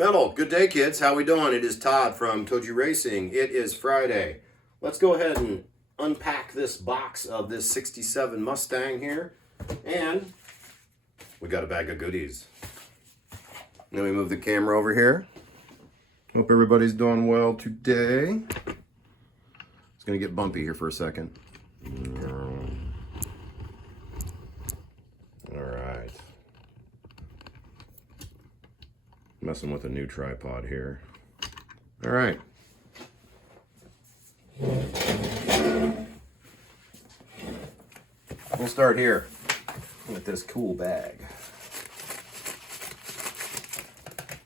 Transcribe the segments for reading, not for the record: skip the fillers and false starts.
Metal, good day kids. How we doing? It is Todd from ToJu Racing. It is Friday. Let's go ahead and unpack this box of this 67 Mustang here. And we got a bag of goodies. Then we move the camera over here. Hope everybody's doing well today. It's gonna get bumpy here for a second. All right. Messing with a new tripod here. All right. We'll start here with this cool bag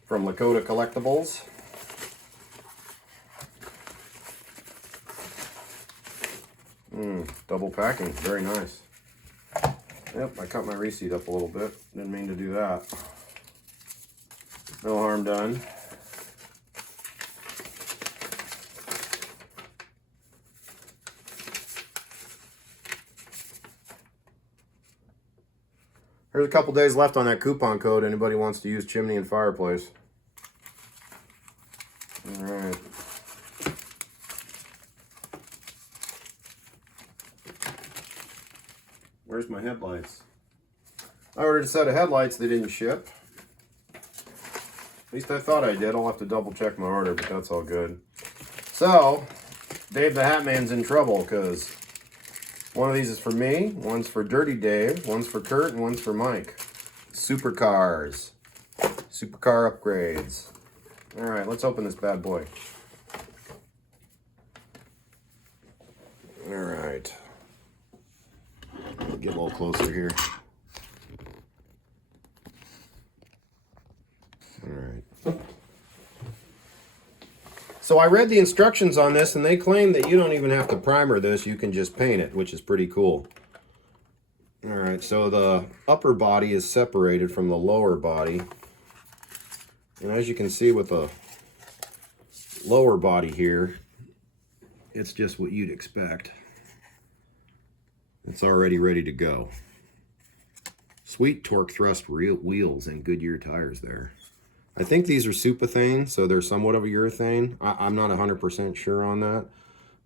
from Lakota Collectibles. Double packing, very nice. Yep, I cut my receipt up a little bit. Didn't mean to do that. No harm done. There's a couple days left on that coupon code. Anybody wants to use chimney and fireplace. All right. Where's my headlights? I ordered a set of headlights. They didn't ship. At least I thought I did. I'll have to double check my order, but that's all good. So, Dave the Hat Man's in trouble because one of these is for me, one's for Dirty Dave, one's for Kurt, and one's for Mike. Supercars. Supercar upgrades. All right, let's open this bad boy. All right. Get a little closer here. All right. So I read the instructions on this, and they claim that you don't even have to primer this. You can just paint it, which is pretty cool. All right, so the upper body is separated from the lower body. And as you can see with the lower body here, it's just what you'd expect. It's already ready to go. Sweet torque thrust wheels and Goodyear tires there. I think these are Supethane, so they're somewhat of a urethane. I'm not 100% sure on that.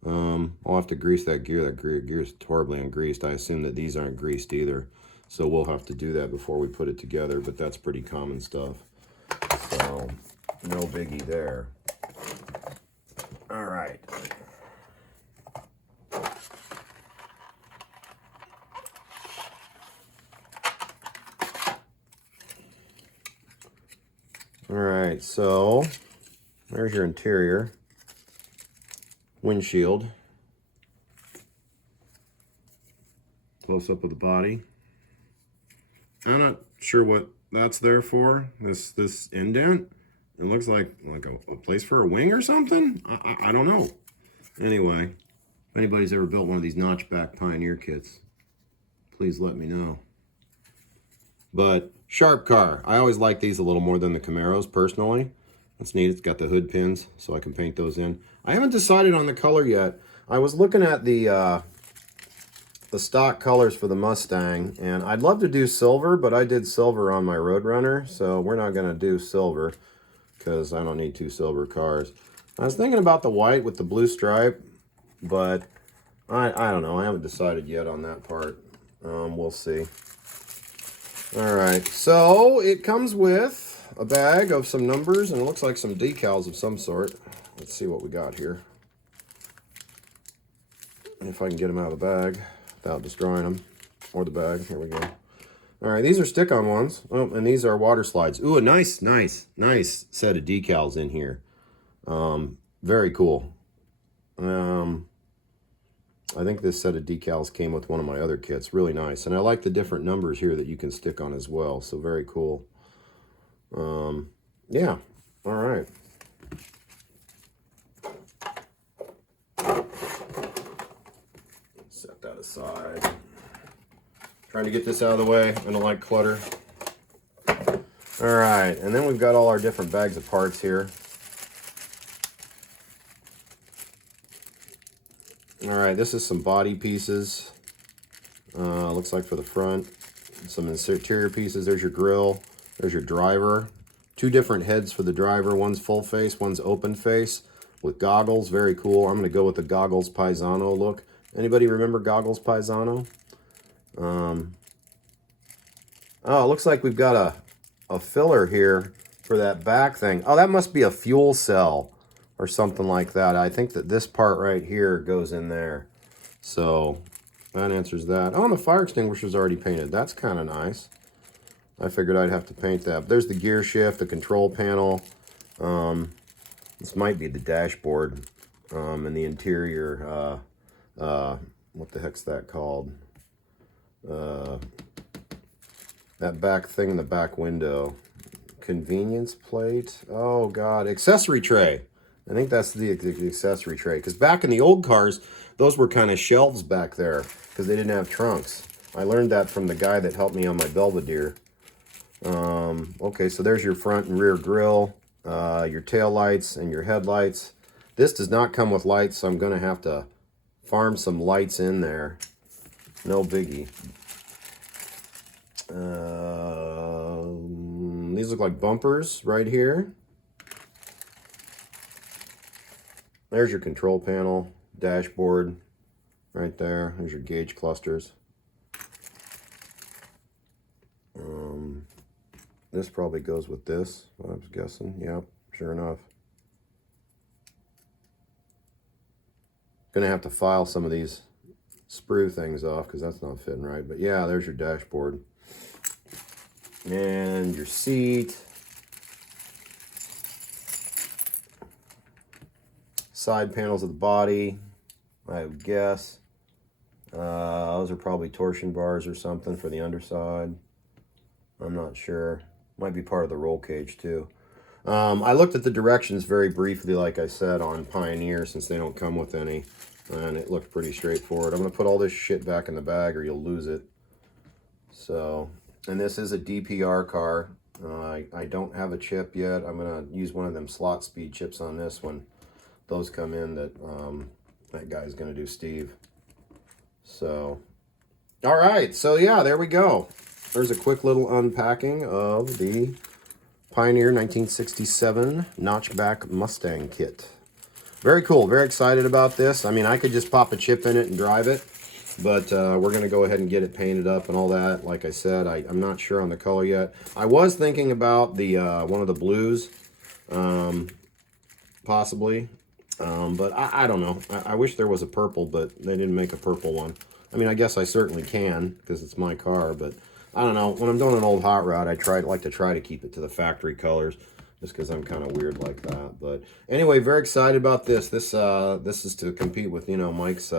I'll have to grease that gear. That gear is horribly ungreased. I assume that these aren't greased either. So we'll have to do that before we put it together, but that's pretty common stuff. So, no biggie there. All right. All right, so there's your interior. Windshield. Close up of the body. I'm not sure what that's there for. This indent. It looks like a place for a wing or something. I don't know. Anyway, if anybody's ever built one of these notchback Pioneer kits, please let me know. But sharp car. I always like these a little more than the Camaros personally. That's neat. It's got the hood pins, so I can paint those in. I haven't decided on the color yet. I was looking at the stock colors for the Mustang, and I'd love to do silver, but I did silver on my Roadrunner, so we're not going to do silver because I don't need two silver cars. I was thinking about the white with the blue stripe, but I don't know. I haven't decided yet on that part. We'll see. All right, so it comes with a bag of some numbers, and it looks like some decals of some sort. Let's see what we got here. If I can get them out of the bag without destroying them, or the bag. Here we go. All right, these are stick-on ones. Oh, and these are water slides. Ooh, a nice set of decals in here. Very cool. I think this set of decals came with one of my other kits. Really nice. And I like the different numbers here that you can stick on as well. So very cool. Yeah. All right. Set that aside. Trying to get this out of the way. I don't like clutter. All right. And then we've got all our different bags of parts here. All right, this is some body pieces. Looks like for the front. Some interior pieces. There's your grill. There's your driver. Two different heads for the driver. One's full face, one's open face with goggles. Very cool. I'm going to go with the goggles Paisano look. Anybody remember goggles Paisano? Oh, it looks like we've got a filler here for that back thing. Oh, that must be a fuel cell or something like that. I think that this part right here goes in there. So that answers that. Oh, and the fire extinguisher's already painted. That's kind of nice. I figured I'd have to paint that. But there's the gear shift, the control panel. This might be the dashboard and the interior. What the heck's that called? That back thing in the back window. Convenience plate. Oh, God. Accessory tray. I think that's the accessory tray. Because back in the old cars, those were kind of shelves back there because they didn't have trunks. I learned that from the guy that helped me on my Belvedere. Okay, so there's your front and rear grille, your tail lights and your headlights. This does not come with lights, so I'm going to have to farm some lights in there. No biggie. These look like bumpers right here. There's your control panel, dashboard right there. There's your gauge clusters. This probably goes with this, I was guessing. Yep, sure enough. Gonna have to file some of these sprue things off because that's not fitting right. But yeah, there's your dashboard. And your seat. Side panels of the body, I would guess. Those are probably torsion bars or something for the underside. I'm not sure. Might be part of the roll cage too. I looked at the directions very briefly, like I said, on Pioneer, since they don't come with any. And it looked pretty straightforward. I'm going to put all this shit back in the bag or you'll lose it. So, and this is a DPR car. I don't have a chip yet. I'm going to use one of them slot speed chips on this one. Those come in that that guy's going to do, Steve. So, all right. So, yeah, there we go. There's a quick little unpacking of the Pioneer 1967 notchback Mustang kit. Very cool. Very excited about this. I mean, I could just pop a chip in it and drive it, but we're going to go ahead and get it painted up and all that. Like I said, I'm not sure on the color yet. I was thinking about the one of the blues, possibly, but I don't know. I wish there was a purple, but they didn't make a purple one. I mean, I guess I certainly can because it's my car, but I don't know. When I'm doing an old hot rod, I like to try to keep it to the factory colors, just because I'm kind of weird like that. But anyway, very excited about this. This is to compete with, you know, Mike's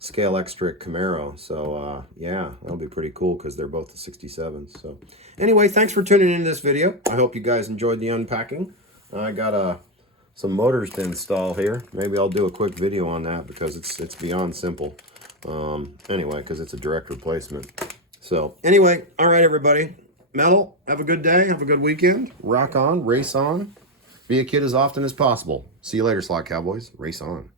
Scale Extra Camaro. So yeah, that'll be pretty cool because they're both the 67s. So anyway, thanks for tuning into this video. I hope you guys enjoyed the unpacking. I got some motors to install here. Maybe I'll do a quick video on that because it's beyond simple. Anyway, because it's a direct replacement. So anyway, all right, everybody. Metal, have a good day. Have a good weekend. Rock on, race on. Be a kid as often as possible. See you later, Slot Cowboys. Race on.